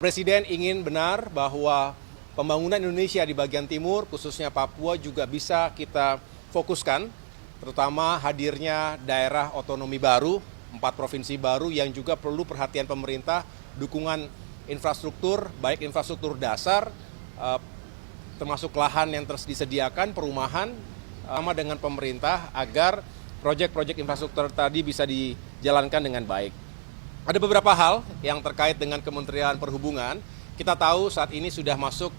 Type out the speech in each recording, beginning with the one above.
Presiden ingin benar bahwa pembangunan Indonesia di bagian timur, khususnya Papua, juga bisa kita fokuskan, terutama hadirnya daerah otonomi baru, 4 provinsi baru yang juga perlu perhatian pemerintah, dukungan infrastruktur, baik infrastruktur dasar, termasuk lahan yang terus disediakan, perumahan, sama dengan pemerintah agar proyek-proyek infrastruktur tadi bisa dijalankan dengan baik. Ada beberapa hal yang terkait dengan Kementerian Perhubungan. Kita tahu saat ini sudah masuk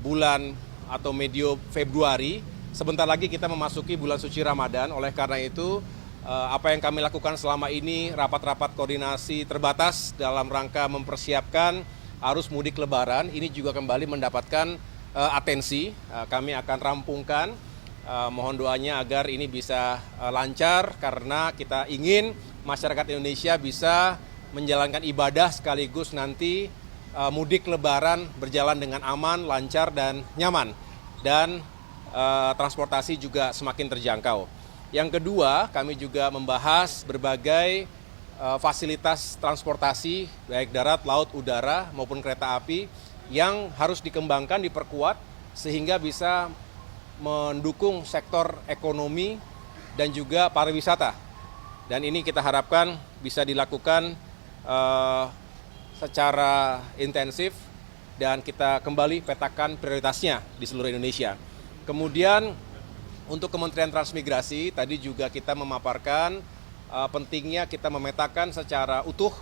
bulan atau medio Februari. Sebentar lagi kita memasuki bulan suci Ramadan. Oleh karena itu, apa yang kami lakukan selama ini, rapat-rapat koordinasi terbatas dalam rangka mempersiapkan arus mudik Lebaran, ini juga kembali mendapatkan atensi. Kami akan rampungkan. Mohon doanya agar ini bisa lancar karena kita ingin masyarakat Indonesia bisa menjalankan ibadah sekaligus nanti mudik Lebaran berjalan dengan aman, lancar, dan nyaman. Dan transportasi juga semakin terjangkau. Yang kedua, kami juga membahas berbagai fasilitas transportasi baik darat, laut, udara maupun kereta api yang harus dikembangkan, diperkuat sehingga bisa mendukung sektor ekonomi dan juga pariwisata. Dan ini kita harapkan bisa dilakukan secara intensif dan kita kembali petakan prioritasnya di seluruh Indonesia. Kemudian untuk Kementerian Transmigrasi, tadi juga kita memaparkan pentingnya kita memetakan secara utuh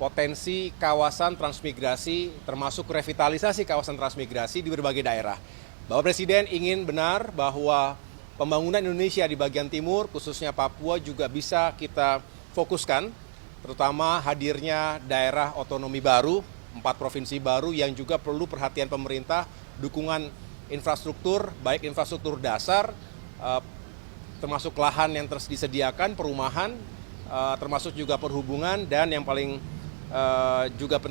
potensi kawasan transmigrasi termasuk revitalisasi kawasan transmigrasi di berbagai daerah. Bapak Presiden ingin benar bahwa pembangunan Indonesia di bagian timur, khususnya Papua, juga bisa kita fokuskan, terutama hadirnya daerah otonomi baru, 4 provinsi baru yang juga perlu perhatian pemerintah, dukungan infrastruktur, baik infrastruktur dasar, termasuk lahan yang terus disediakan, perumahan, termasuk juga perhubungan, dan yang paling juga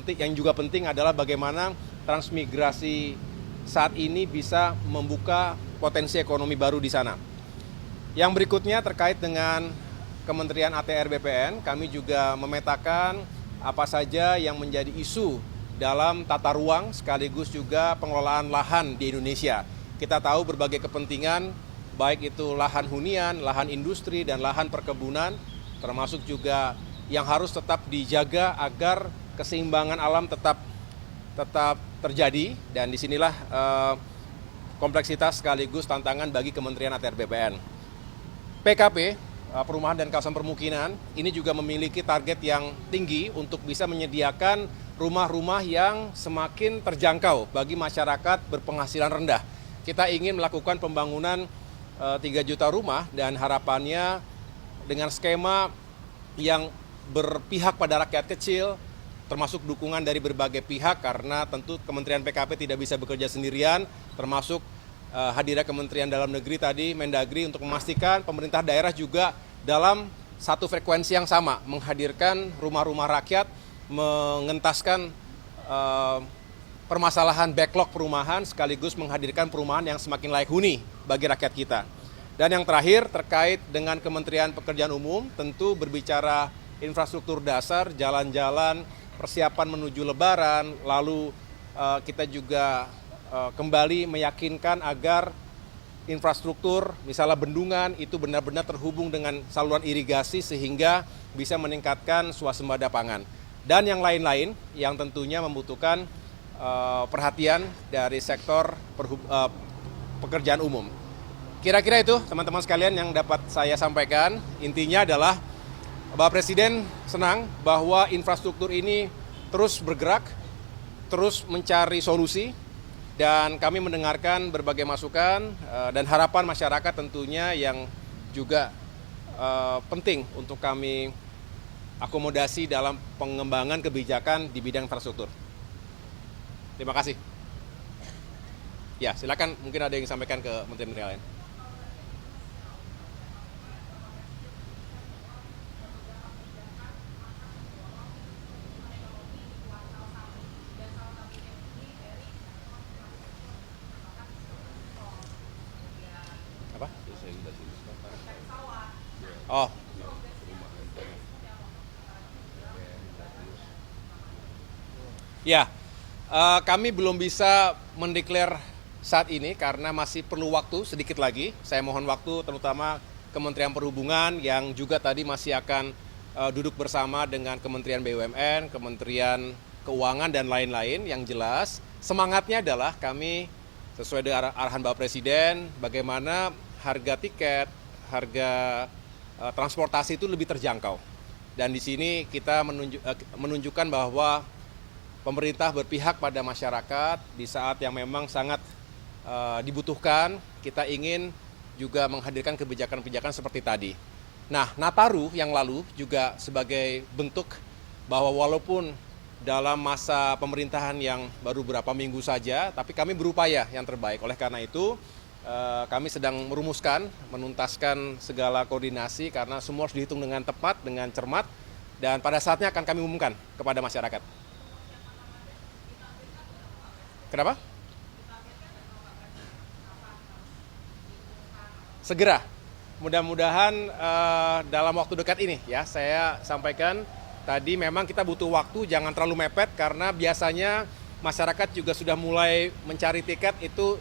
penting adalah bagaimana transmigrasi saat ini bisa membuka potensi ekonomi baru di sana. Yang berikutnya terkait dengan Kementerian ATR BPN, kami juga memetakan apa saja yang menjadi isu dalam tata ruang sekaligus juga pengelolaan lahan di Indonesia. Kita tahu berbagai kepentingan, baik itu lahan hunian, lahan industri, dan lahan perkebunan, termasuk juga yang harus tetap dijaga agar keseimbangan alam tetap terjadi, dan disinilah kompleksitas sekaligus tantangan bagi Kementerian ATR BPN. PKP, Perumahan dan Kawasan Permukiman, ini juga memiliki target yang tinggi untuk bisa menyediakan rumah-rumah yang semakin terjangkau bagi masyarakat berpenghasilan rendah. Kita ingin melakukan pembangunan 3 juta rumah dan harapannya dengan skema yang berpihak pada rakyat kecil, termasuk dukungan dari berbagai pihak karena tentu Kementerian PKP tidak bisa bekerja sendirian, termasuk hadirnya Kementerian Dalam Negeri tadi, Mendagri, untuk memastikan pemerintah daerah juga dalam satu frekuensi yang sama, menghadirkan rumah-rumah rakyat, mengentaskan permasalahan backlog perumahan, sekaligus menghadirkan perumahan yang semakin layak huni bagi rakyat kita. Dan yang terakhir terkait dengan Kementerian Pekerjaan Umum, tentu berbicara infrastruktur dasar, jalan-jalan, persiapan menuju Lebaran, lalu kita juga kembali meyakinkan agar infrastruktur, misalnya bendungan, itu benar-benar terhubung dengan saluran irigasi sehingga bisa meningkatkan swasembada pangan. Dan yang lain-lain yang tentunya membutuhkan perhatian dari sektor pekerjaan umum. Kira-kira itu teman-teman sekalian yang dapat saya sampaikan. Intinya adalah Bapak Presiden senang bahwa infrastruktur ini terus bergerak, terus mencari solusi, dan kami mendengarkan berbagai masukan dan harapan masyarakat tentunya yang juga penting untuk kami akomodasi dalam pengembangan kebijakan di bidang infrastruktur. Terima kasih. Ya, silakan, mungkin ada yang disampaikan ke menteri-menteri lain. Apa? Oh, Ya, kami belum bisa mendeklar saat ini karena masih perlu waktu sedikit lagi. Saya mohon waktu terutama Kementerian Perhubungan yang juga tadi masih akan duduk bersama dengan Kementerian BUMN, Kementerian Keuangan dan lain-lain. Yang jelas semangatnya adalah kami sesuai dengan arahan Bapak Presiden bagaimana harga tiket, harga transportasi itu lebih terjangkau. Dan di sini kita menunjukkan bahwa pemerintah berpihak pada masyarakat di saat yang memang sangat dibutuhkan. Kita ingin juga menghadirkan kebijakan-kebijakan seperti tadi. Nah, Nataru yang lalu juga sebagai bentuk bahwa walaupun dalam masa pemerintahan yang baru beberapa minggu saja, tapi kami berupaya yang terbaik. Oleh karena itu, kami sedang merumuskan, menuntaskan segala koordinasi karena semua harus dihitung dengan tepat, dengan cermat, dan pada saatnya akan kami umumkan kepada masyarakat. Kenapa? Segera. Mudah-mudahan dalam waktu dekat ini ya, saya sampaikan tadi memang kita butuh waktu, jangan terlalu mepet karena biasanya masyarakat juga sudah mulai mencari tiket itu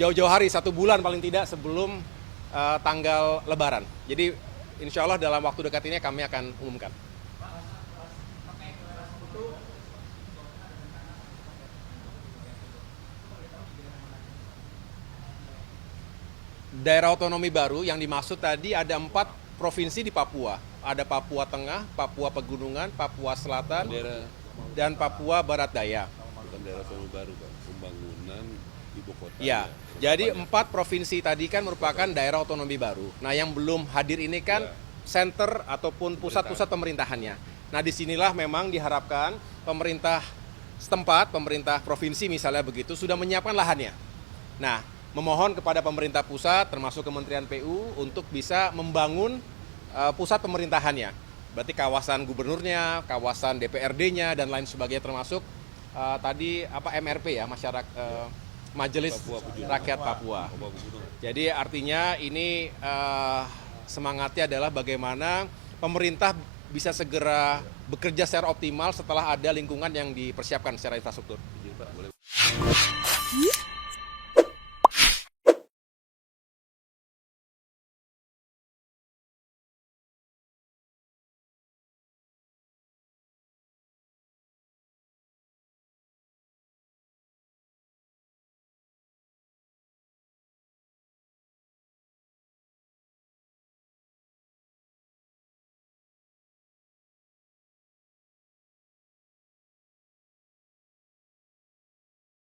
jauh-jauh hari, 1 bulan paling tidak sebelum tanggal Lebaran. Jadi insya Allah dalam waktu dekat ini kami akan umumkan. Daerah otonomi baru yang dimaksud tadi ada 4 provinsi di Papua. Ada Papua Tengah, Papua Pegunungan, Papua Selatan, dan Papua Barat Daya. Bukan daerah otonomi baru, Pak. Pembangunan ibu kota. Ya, jadi 4 provinsi tadi kan merupakan daerah otonomi baru. Nah, yang belum hadir ini kan center ataupun pusat-pusat pemerintahannya. Nah, disinilah memang diharapkan pemerintah setempat, pemerintah provinsi misalnya begitu, sudah menyiapkan lahannya. Nah, memohon kepada pemerintah pusat termasuk Kementerian PU untuk bisa membangun pusat pemerintahannya. Berarti kawasan gubernurnya, kawasan DPRD-nya dan lain sebagainya termasuk tadi MRP ya, masyarakat Majelis Rakyat Papua. Jadi artinya ini semangatnya adalah bagaimana pemerintah bisa segera bekerja secara optimal setelah ada lingkungan yang dipersiapkan secara infrastruktur.